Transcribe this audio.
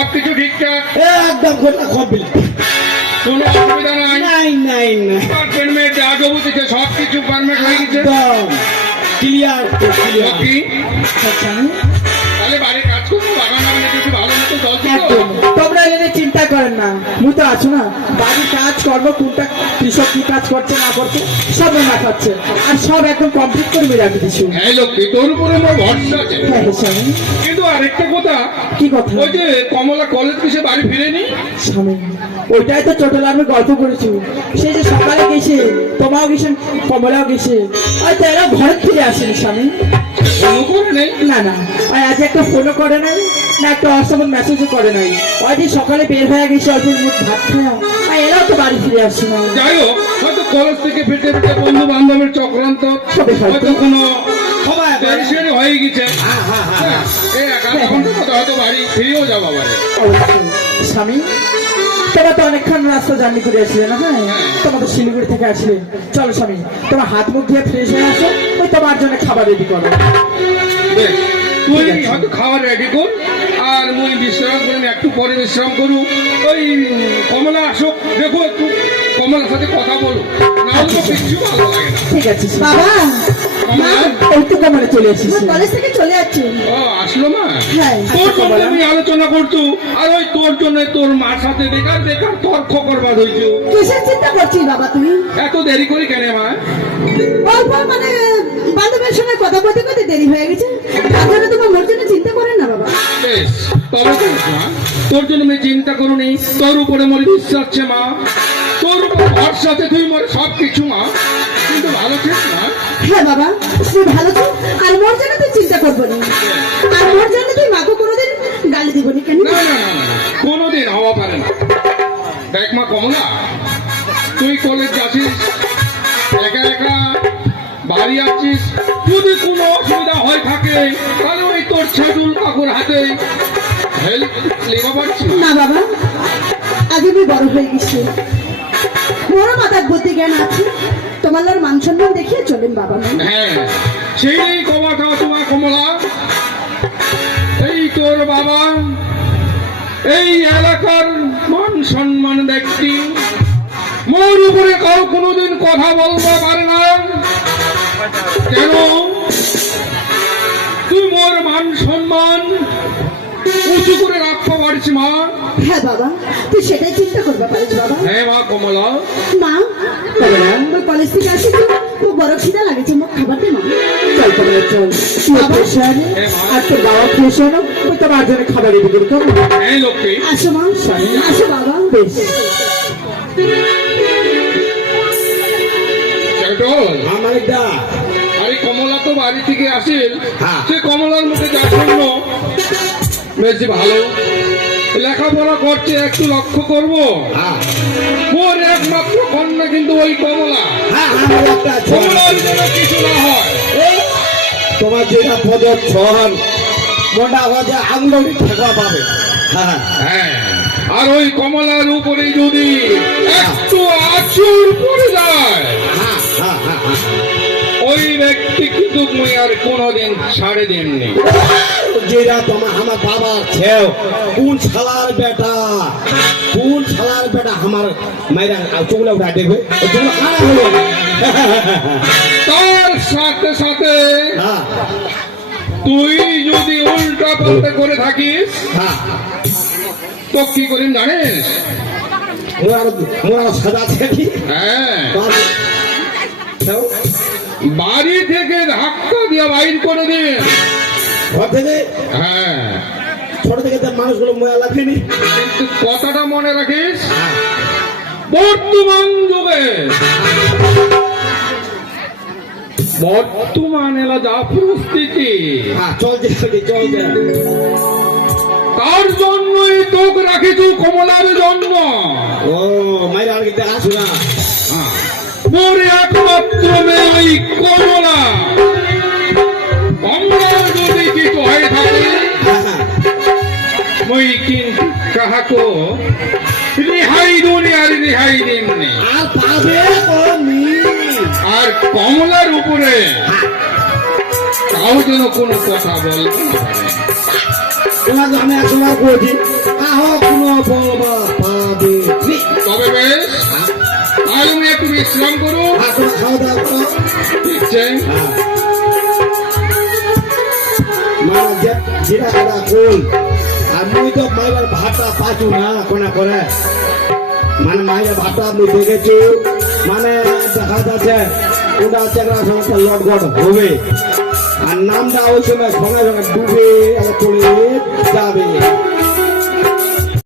সবকিছু ঠিকঠাক? একদম গোটা কমপ্লিট কোনো অসুবিধা নাই? নাই নাই নাই। পারমিট যা যাবতীয় সবকিছু পারমিট হয়ে গেছে। একদম। ক্লিয়ার ক্লিয়ার তাহলে বাড়ির কাজ করব বাগান বাগানে কিছু তোমরা এনে চিন্তা করেন না। মুই তো আছো না? বাড়ির কাজ কর্ম কোনটা কৃষক কি কাজ করছে না করছে সব না খাচ্ছে আর সব একদম কমপ্লিট করে রাখি দিছি। হ্যাঁ লক্ষ্মী তোর উপরে আমার ভরসা আছে। হ্যাঁ স্বামী। কিন্তু আরেকটা কথা কি কথা? ওই যে কমলা কলেজ কিসে বাড়ি ফিরেনি? স্বামী ওইটাই তো ছোটলা আমি গল্প করেছি। সেই যে সকালে গেছে তোমাও গেছেন কমলাও গেছে। আর তো এরা ঘরে ফিরে আসেনি স্বামী। কোনো করে নেই? না না। আর আজ একটা ফোনও করে নাই না একটা হোয়াটসঅ্যাপে মেসেজও করে নাই। ওই যে সকালে বের হয়ে গেছে অল্প মুখ ভাত খাওয়া। আর এরাও তো বাড়ি ফিরে আসছে না। যাই হোক হয়তো কলেজ থেকে ফিরতে ফিরতে বন্ধু বান্ধবের চক্রান্ত হয়তো। কোনো হয়ে গেছে। হ্যাঁ হ্যাঁ হ্যাঁ এই এক আধ হয়তো বাড়ি ফিরেও যাব বাড়ি স্বামী তোমরা তো অনেকক্ষণ রাস্তা জার্নি করে আসলে না হ্যাঁ? তোমার তো শিলিগুড়ি থেকে আসলে। চলো স্বামী তোমার হাত মুখ দিয়ে ফ্রেশ হয়ে আসো ওই তোমার জন্য খাবার রেডি করো। তুই হয়তো খাবার রেডি কর আর মুই বিশ্রাম করি একটু পরে বিশ্রাম করু ওই কমলা আসুক দেখো একটু কমলার সাথে কথা বলো। না হলে তো কিচ্ছু ভালো লাগে না। ঠিক আছে বাবা কমলা এই তো কেমন চলে কলেজ থেকে চলে যাচ্ছি। ও আসলো না? হ্যাঁ। তোর জন্য আমি আলোচনা করছ আর ওই তোর জন্য তোর মার সাথে বেকার বেকার তর্ক করবার হয়েছো কিসের চিন্তা করছিস বাবা তুমি এত দেরি করি কেন মা? অল্প মানে বান্ধবের সঙ্গে কথা বলতে বলতে দেরি হয়ে গেছে। তাহলে তোমার মোর জন্য চিন্তা করেন না বাবা। বেশ তবে তোর জন্য আমি চিন্তা করুনি। তোর উপরে মোর বিশ্বাস আছে মা। তোর উপর ভরসাতে তুই মোর সব কিছু মা। কিন্তু ভালো ঠিক না হ্যাঁ বাবা তুই ভালো তো? আর মোর জন্য তুই চিন্তা করব না। আর মোর জন্য তুই মাকে কোনোদিন গালি দিব না কেন? কোনোদিন হওয়া পারে না। দেখ মা কমলা তুই কলেজ যাচ্ছিস একা একা বাড়ি আছিস যদি কোনো অসুবিধা হয়ে থাকে তাহলে ওই তোর ছাদুল কাকুর হাতে হেল্প লেবা পারছি না বাবা আজ আমি বড় হয়ে গেছি। মোরও মাথার বুদ্ধি জ্ঞান আছে। তোমার মান সম্মান দেখিয়ে চলেন, বাবা হ্যাঁ সেই কমাটা তোমার কমলা। এই তোর বাবা, এই এলাকার মান সম্মান ব্যক্তি। মোর উপরে কাউ কোনোদিন কথা বলতে পারে না। কেন? তুই মোর মান সম্মান উঁচু করে রাখতে পারছি মা। হ্যাঁ বাবা তুই সেটাই চিন্তা করবে পারিস বাবা। হ্যাঁ মা কমলা। মা ওই কলেজ থেকে আসি তো খুব বড় খিদা লাগেছে মোক খাবার দে মা। চল কমলা চল। তুই ফ্রেশ হয়ে আর তোর বাবা ফ্রেশ হয়ে নাও, ওই তোমার জন্য খাবার রেডি করি কেমন হ্যাঁ লক্ষ্মী। আসো মা আসো বাবা। বেশ। আমার দা আরে কমলা তো বাড়ি থেকে আসিল হ্যাঁ। সে কমলার মুখে যা শুনলো বেশি ভালো। লেখাপড়া করছে একটু লক্ষ্য করব? হ্যাঁ। ওর একমাত্র কন্যা কিন্তু ওই কমলা। হ্যাঁ কমলার যেন কিছু না হয়। তোমার যেটা পদ ছন মোটা আওয়াজে আঙ্গুলি ঠেকা পাবে। হ্যাঁ হ্যাঁ। আর ওই কমলার উপরে যদি একটু আচুর পড়ে যায়। হ্যাঁ হ্যাঁ হ্যাঁ হ্যাঁ। ব্যক্তি কিন্তু মুই আর কোনোদিন ছাড়ে দেননি। যেটা তোমার আমার বাবা ছেও কোন শালার বেটা? কোন শালার বেটা? আমার মাইরা চুগলা উঠা দেখবে। তার সাথে সাথে হ্যাঁ। তুই যদি উল্টা পাল্টা করে থাকিস হ্যাঁ। তো কি করিম জানিস? মোর মোর সাদা হ্যাঁ। বাড়ি থেকে ধাক্কা দিয়ে বাইর করে দিন ঘর থেকে? হ্যাঁ। ছোট থেকে তো মানুষগুলো মজা লাগেনি? কিন্তু কথাটা মনে রাখিস। হ্যাঁ। বর্তমান যুগে বর্তমান এলা যা পরিস্থিতি। হ্যাঁ তার জন্যই তোক রাখিছু কমলার জন্য ও মাইরা আসু না। মোর একমাত্র মেয়ে ওই কমলা কমলার যদি কিছু হয়ে থাকে মই কিন্তু কাহাকো রেহাই দুনি আর রেহাই দিননি আর পাবে কোনি আর কমলার উপরে। কাউ যেন কোনো কথা বলবে না। তোমাকে আমি একবার বলছি আহ কোনো বলবা একটু বিশ্রাম করো ঠিক। মানে যে যেটা কথা কই আর মুই তো মাইবার ভাতটা পাচু না কোনা করে মানে মাইবার ভাতটা আমি দেখেছি মানে দেখা যাচ্ছে ডুবে যাবে